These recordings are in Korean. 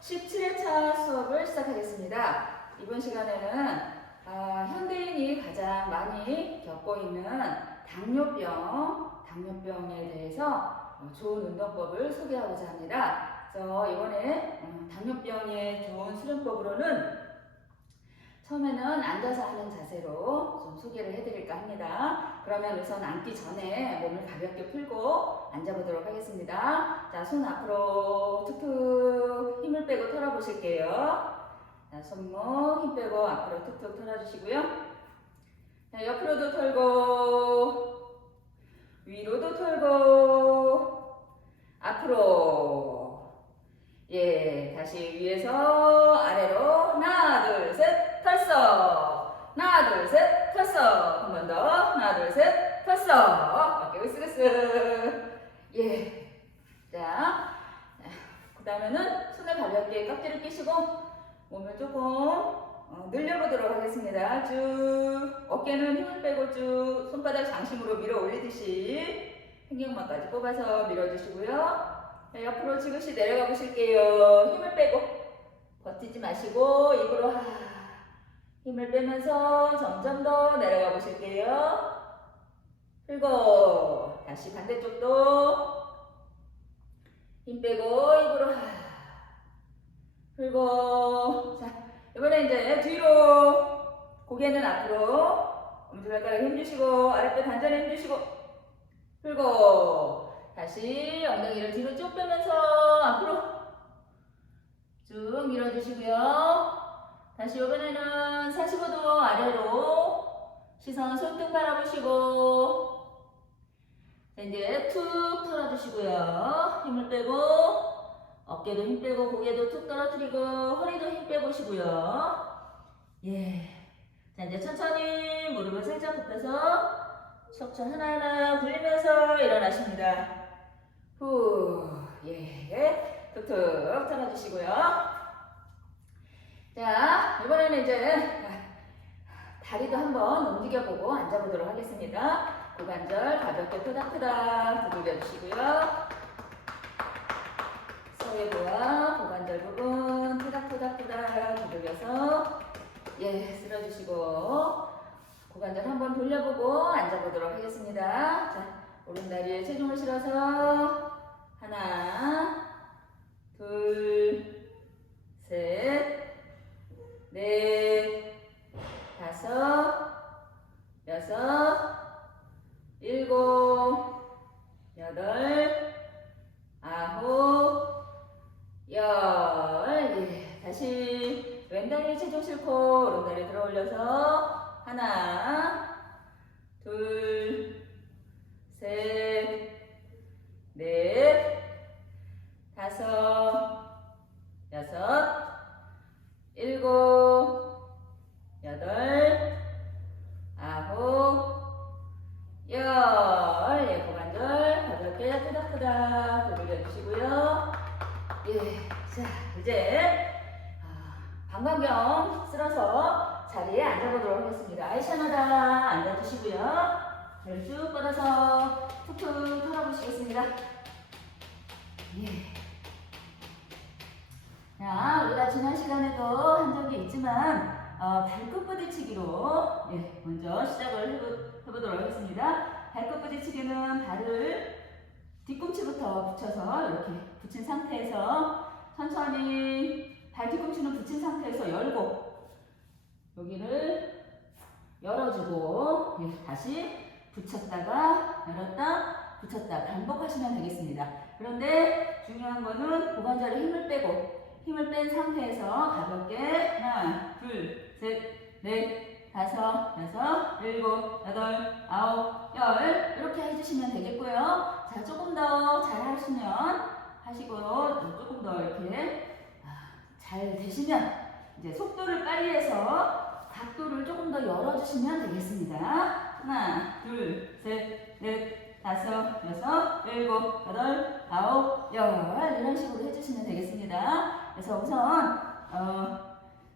17회차 수업을 시작하겠습니다. 이번 시간에는 아, 현대인이 가장 많이 겪고 있는 당뇨병, 당뇨병에 대해서 어, 좋은 운동법을 소개하고자 합니다. 그래서 이번에 음, 당뇨병에 좋은 수련법으로는 처음에는 앉아서 하는 자세로 좀 소개를 해드릴까 합니다. 그러면 우선 앉기 전에 몸을 가볍게 풀고 앉아보도록 하겠습니다. 자, 손 앞으로 툭툭 힘을 빼고 털어보실게요. 자, 손목 힘 빼고 앞으로 툭툭 털어주시고요. 자, 옆으로도 털고, 위로도 털고, 앞으로. 예, 다시 위에서 아래로 하나, 둘, 셋, 털썩. 하나, 둘, 셋, 털썩. 한 번 더. 하나, 둘, 셋, 털썩. 어깨 으쓱으쓱. 예. 자, 그 다음에는 손을 가볍게 깍지를 끼시고 몸을 조금 어, 늘려보도록 하겠습니다. 쭉 어깨는 힘을 빼고 쭉 손바닥 장심으로 밀어 올리듯이 횡격막까지 뽑아서 밀어주시고요. 자, 옆으로 지그시 내려가 보실게요. 힘을 빼고 버티지 마시고 입으로 하 힘을 빼면서 점점 더 내려가 보실게요. 그리고 다시 반대쪽도. 힘 빼고 입으로 하. 그리고 자 이번에 이제 뒤로 고개는 앞으로. 엄지발가락 힘주시고 아랫배 단전에 힘주시고 그리고 다시 엉덩이를 뒤로 쭉 빼면서 앞으로 쭉 밀어주시고요 다시 이번에는 45도 아래로 시선 손등 바라보시고 자, 이제 툭 털어주시고요 힘을 빼고 어깨도 힘 빼고 고개도 툭 떨어뜨리고 허리도 힘 빼보시고요. 예. 자 이제 천천히 무릎을 살짝 굽혀서 척추 하나하나 굴리면서 일어나십니다. 후. 예. 툭툭 털어주시고요. 자 이번에는 이제 다리도 한번 움직여보고 앉아보도록 하겠습니다. 고관절 가볍게 토닥토닥 두들겨 주시고요. 서해부와 고관절 부분 토닥토닥토닥 두들겨서 예 쓸어주시고 고관절 한번 돌려보고 앉아보도록 하겠습니다. 자 오른다리에 체중을 실어서 하나 둘 셋 넷 다섯 여섯 일곱 여덟 아홉 열, 예. 다시 왼다리 체중 싣고 오른다리 들어 올려서 하나, 둘, 셋, 넷, 다섯, 여섯, 일곱, 여덟, 아홉, 열, 예. 고관절 가볍게 토닥토닥 돌려주시고요. 예, 자 이제 아, 방광경 쓸어서 자리에 앉아보도록 하겠습니다. 아이샤마다 앉아주시고요. 발쭉 뻗어서 툭툭 털어보시겠습니다. 예. 자, 우리가 지난 시간에도 한 적이 있지만 어, 발끝 부딪히기로 예, 먼저 시작을 해보, 해보도록 하겠습니다. 발끝 부딪히기는 발을 뒤꿈치부터 붙여서 이렇게 붙인 상태에서 천천히 발 뒤꿈치는 붙인 상태에서 열고 여기를 열어주고 예, 다시 붙였다가 열었다 붙였다 반복하시면 되겠습니다. 그런데 중요한 거는 고관절에 힘을 빼고 힘을 뺀 상태에서 가볍게 하나 둘 셋 넷 다섯, 여섯, 일곱, 여덟, 아홉, 열 이렇게 해주시면 되겠고요. 자 조금 더 잘하시면 하시고 조금 더 이렇게 아, 잘 되시면 이제 속도를 빨리 해서 각도를 조금 더 열어주시면 되겠습니다. 하나, 둘, 셋, 넷, 다섯, 여섯, 일곱, 여덟, 아홉, 열 이런 식으로 해주시면 되겠습니다. 그래서 우선 어,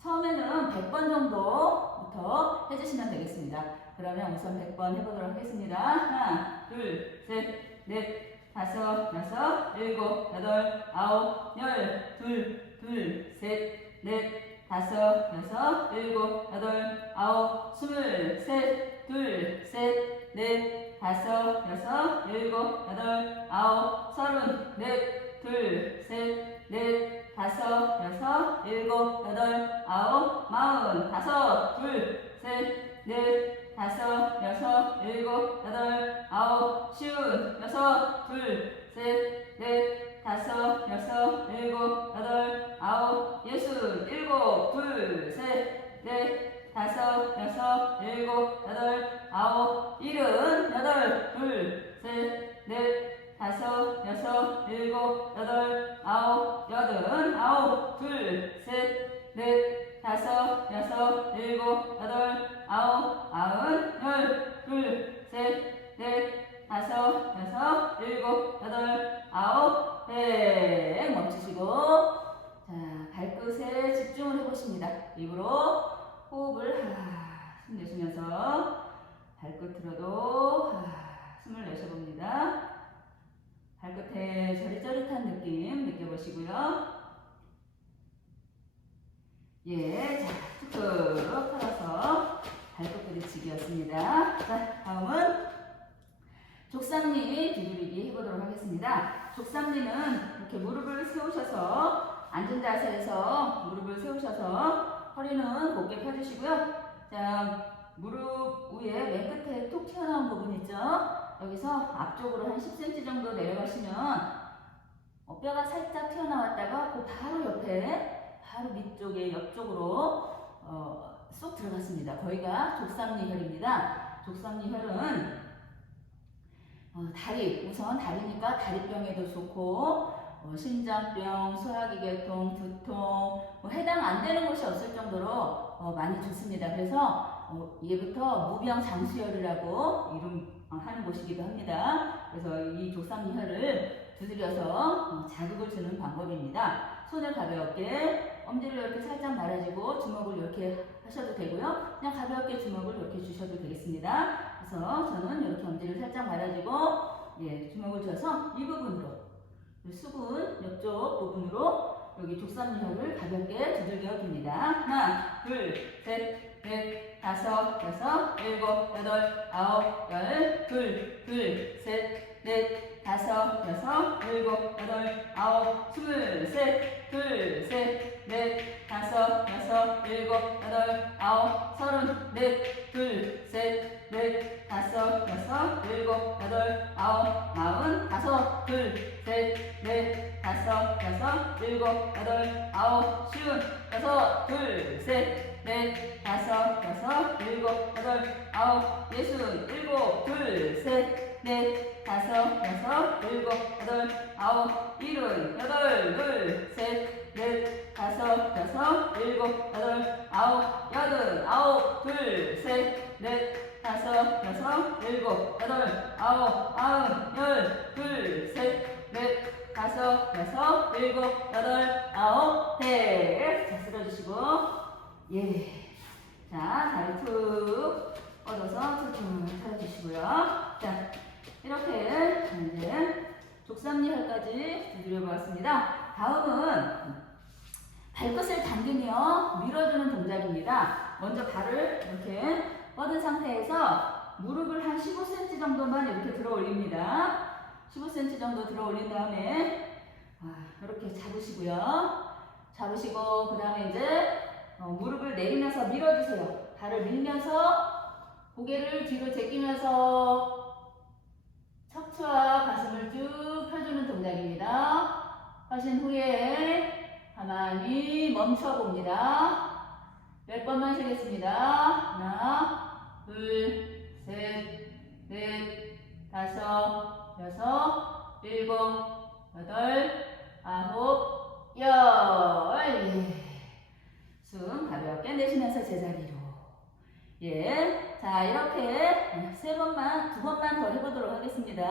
처음에는 100번 정도부터 해주시면 되겠습니다. 그러면 우선 100번 해보도록 하겠습니다. 하나, 둘, 셋, 넷, 다섯, 여섯, 일곱, 여덟, 아홉, 열, 둘, 둘, 셋, 넷, 다섯, 여섯, 일곱, 여덟, 아홉, 스물, 셋, 둘, 셋, 넷, 다섯, 여섯, 일곱, 여덟, 아홉, 서른, 넷, 둘, 셋, 넷, 다섯, 여섯, 일곱, 여덟, 아홉, 마흔, 다섯, 둘, 셋, 넷, 다섯, 여섯, 일곱, 여덟, 아홉, 쉬운, 여섯, 둘, 셋, 넷, 다섯, 여섯, 일곱, 여덟, 아홉, 예순, 일곱, 둘, 셋, 넷, 다섯, 여섯, 일곱, 여덟, 아홉, 일흔, 넷, 다섯, 여섯, 일곱, 여덟, 아홉, 아흔, 열, 둘, 셋, 넷, 다섯, 여섯, 일곱, 여덟, 아홉, 백. 멈추시고. 자, 발끝에 집중을 해보십니다. 입으로 호흡을 하, 숨 내쉬면서 발끝으로도 하, 숨을 내쉬봅니다. 발끝에 저릿저릿한 느낌 느껴보시고요. 예, 자, 툭툭 털어서 발끝 부딪히기였습니다. 자, 다음은 족삼리 뒤돌리기 해보도록 하겠습니다. 족삼리는 이렇게 무릎을 세우셔서 앉은 자세에서 무릎을 세우셔서 허리는 곧게 펴주시고요. 자, 무릎 위에 맨 끝에 툭 튀어나온 부분 있죠? 여기서 앞쪽으로 한 10cm 정도 내려가시면 어, 뼈가 살짝 튀어나왔다가 그 바로 옆에 바로 밑쪽에 옆쪽으로 어, 쏙 들어갔습니다. 거기가 족삼리혈입니다. 족삼리혈은 어, 다리 우선 다리니까 다리병에도 좋고 어, 심장병, 소화기계통, 두통 뭐 해당 안 되는 곳이 없을 정도로 어, 많이 좋습니다. 그래서 어, 예부터 무병 장수혈이라고 이름 어, 하는 곳이기도 합니다. 그래서 이 족삼리혈을 두드려서 어, 자극을 주는 방법입니다. 손을 가볍게 엄지를 이렇게 살짝 말아주고 주먹을 이렇게 하셔도 되고요. 그냥 가볍게 주먹을 이렇게 주셔도 되겠습니다. 그래서 저는 이렇게 엄지를 살짝 말아주고 예, 주먹을 쥐어서 이 부분으로 이 수분 옆쪽 부분으로 여기 족삼리혈을 가볍게 두들겨 줍니다. 하나, 둘, 셋, 넷, 다섯, 여섯, 일곱, 여덟, 아홉, 열, 둘, 둘, 셋, 넷, 다섯, 여섯, 일곱, 여덟, 아홉, 스물, 셋, 둘, 셋, 넷, 다섯, 여섯, 일곱, 여덟, 아홉, 서른, 넷, 둘, 셋, 넷, 다섯, 여섯, 일곱, 여덟, 아홉, 마흔, 다섯, 둘, 셋, 넷, 다섯, 여섯, 일곱, 여덟, 아홉, 쉬운, 여섯, 둘, 셋, 넷, 다섯, 여섯, 일곱, 여덟, 아홉, 예순, 일곱, 둘, 셋, 넷, 다섯, 여섯, 일곱, 여덟, 아홉, 일흔, 여덟, 둘, 셋, 넷, 다섯, 여섯, 일곱, 여덟, 아홉, 여든, 아홉, 둘, 셋, 넷, 다섯, 여섯, 일곱, 여덟, 아홉, 아흔, 열, 둘, 셋, 넷, 다섯, 여섯, 일곱, 여덟, 아홉, 백. 자, 쓸어주시고, 예. 자, 다리 툭 뻗어서 툭툭 털어주시고요. 자, 이렇게 이제 족삼리혈까지 두드려 보았습니다. 다음은 발끝을 당기며 밀어주는 동작입니다. 먼저 발을 이렇게 뻗은 상태에서 무릎을 한 15cm 정도만 이렇게 들어 올립니다. 15cm 정도 들어 올린 다음에 아, 이렇게 잡으시고요. 잡으시고 그 다음에 이제 어, 무릎을 내리면서 밀어주세요. 발을 밀면서 고개를 뒤로 제끼면서 척추와 가슴을 쭉 펴주는 동작입니다. 하신 후에 가만히 멈춰 봅니다. 몇 번만 세겠습니다. 하나, 둘, 셋, 넷, 다섯, 여섯, 일곱, 여덟, 아홉, 열. 예. 숨 가볍게 내쉬면서 제자리로. 예. 자, 이렇게 세 번만, 두 번만 더 해보도록 하겠습니다.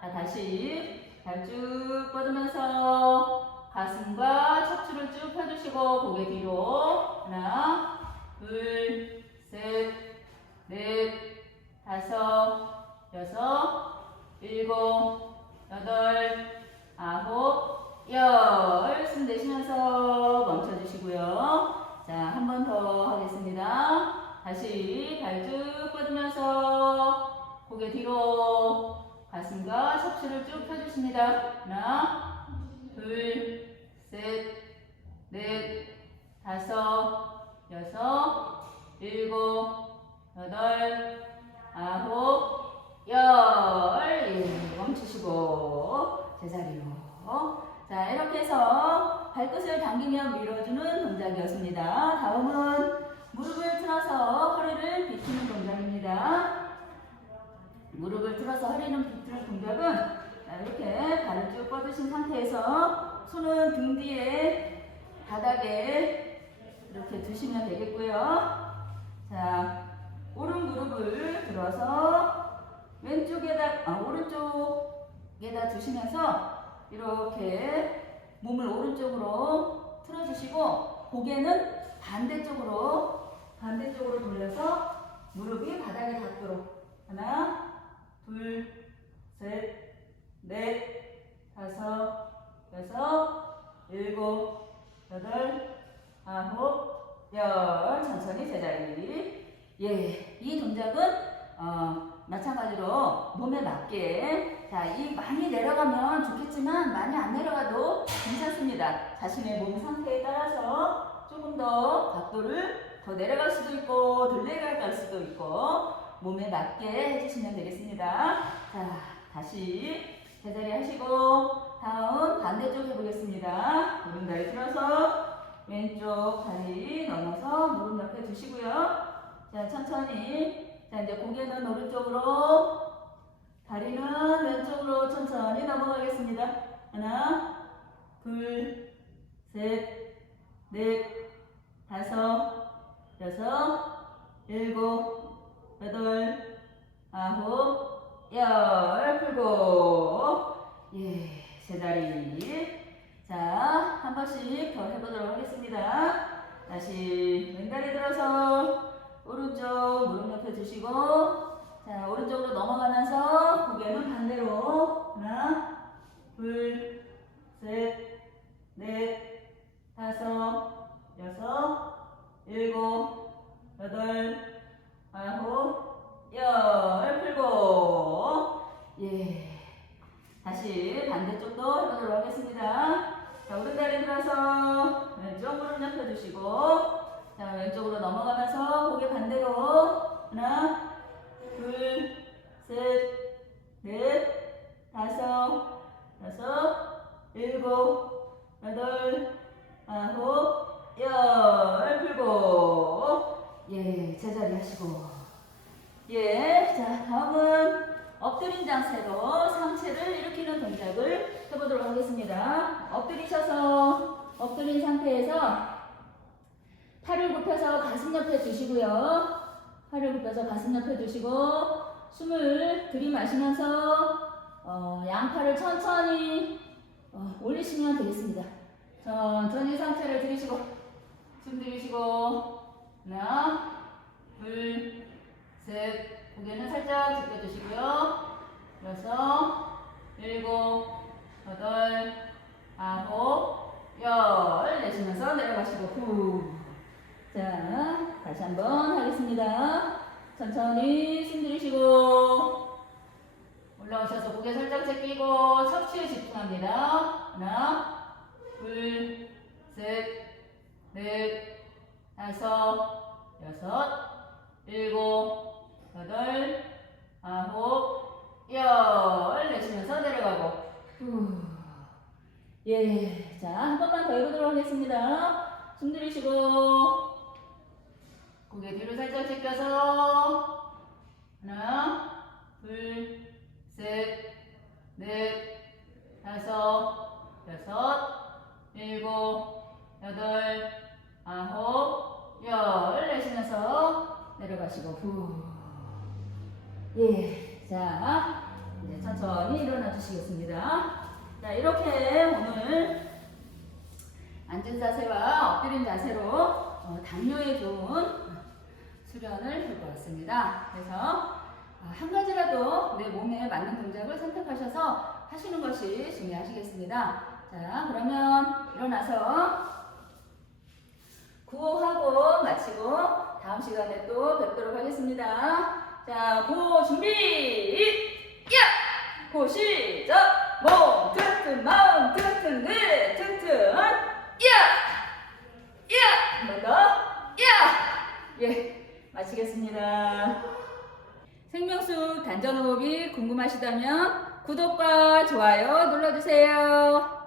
자, 다시 발 쭉 뻗으면서 가슴과 척추를 쭉 펴주시고 고개 뒤로. 하나 둘 셋 넷 다섯 여섯 일곱 여덟 아홉 열 숨 내쉬면서 멈춰주시고요. 자 한 번 더 하겠습니다. 다시 발 쭉 뻗으면서 고개 뒤로. 가슴과 척추를 쭉 펴주십니다. 하나 둘 넷, 다섯, 여섯, 일곱, 여덟, 아홉, 열. 예, 멈추시고 제자리로. 자, 이렇게 해서 발끝을 당기며 밀어주는 동작이었습니다. 다음은 무릎을 틀어서 허리를 비트는 동작입니다. 무릎을 틀어서 허리는 비트는 동작은 자, 이렇게 발을 쭉 뻗으신 상태에서 손은 등 뒤에 바닥에 이렇게 두시면 되겠고요. 자, 오른 무릎을 들어서 왼쪽에다 아, 오른쪽에다 두시면서 이렇게 몸을 오른쪽으로 틀어주시고 고개는 반대쪽으로 반대쪽으로 돌려서 무릎이 바닥에 닿도록 하나, 둘, 셋, 넷, 다섯, 여섯, 일곱, 여덟, 아홉, 열 천천히 제자리. 예, 이 동작은 어, 마찬가지로 몸에 맞게 자, 이 많이 내려가면 좋겠지만 많이 안 내려가도 괜찮습니다. 자신의 몸 상태에 따라서 조금 더 각도를 더 내려갈 수도 있고 덜 내려갈 수도 있고 몸에 맞게 해주시면 되겠습니다. 자, 다시 제자리 하시고 다음 반대쪽 해보겠습니다. 오른다리 들어서 왼쪽 다리 넘어서 무릎 옆에 두시고요. 자, 천천히. 자, 이제 고개는 오른쪽으로, 다리는 왼쪽으로 천천히 넘어가겠습니다. 하나, 둘, 셋, 넷, 다섯, 여섯, 일곱, 여덟, 아홉, 열. 풀고. 예, 제자리. 자, 한 번씩 더 해보도록 하겠습니다. 다시 왼다리 들어서 오른쪽 무릎 옆에 두시고 자 오른쪽으로 넘어가면서 고개는 반대로 하나 둘 셋 넷 다섯 여섯 일곱 여덟 아홉 열 풀고 예 다시 반대쪽도 해보도록 하겠습니다. 자 오른다리 들어서 왼쪽 무릎 옆에 두시고 자, 왼쪽으로 넘어가면서 고개 반대로 하나, 둘, 셋, 넷, 다섯, 여섯, 일곱, 여덟, 아홉, 열 풀고 예, 제자리 하시고 예, 자, 다음은 엎드린 자세로 상체를 일으키는 동작을 해보도록 하겠습니다. 엎드리셔서 엎드린 상태에서 팔을 굽혀서 가슴 옆에 두시고요. 팔을 굽혀서 가슴 옆에 두시고 숨을 들이마시면서 어, 양팔을 천천히 어, 올리시면 되겠습니다. 천천히 상체를 들이시고 숨 들이시고 하나 둘 셋 고개는 살짝 제껴주시고요. 여섯 일곱 여덟 아홉 열 내쉬면서 내려가시고 후 자, 다시 한번 하겠습니다. 천천히 숨 들이쉬고 올라오셔서 고개 살짝 제끼고 척추에 집중합니다. 하나, 둘, 셋, 넷, 다섯, 여섯, 일곱, 여덟, 아홉, 열 내쉬면서 내려가고 후. 예, 자, 한 번만 더 해보도록 하겠습니다. 숨 들이쉬고 고개 뒤로 살짝 제껴서 하나, 둘, 셋, 넷, 다섯, 여섯, 일곱, 여덟, 아홉, 열 내쉬면서 내려가시고 후. 예, 자 이제 천천히 일어나 주시겠습니다. 자 이렇게 오늘 앉은 자세와 엎드린 자세로 어, 당뇨에 좋은 수련을 해보았습니다. 그래서 어, 한 가지라도 내 몸에 맞는 동작을 선택하셔서 하시는 것이 중요하시겠습니다. 자, 그러면 일어나서 구호하고 마치고 다음 시간에 또 뵙도록 하겠습니다. 자, 고 준비! 야! 고 시작! 몸 튼튼 마음 튼튼 네 튼튼 야! 야! 한번 더. 야! 예, 마치겠습니다. 생명수 단전호흡이 궁금하시다면 구독과 좋아요 눌러주세요.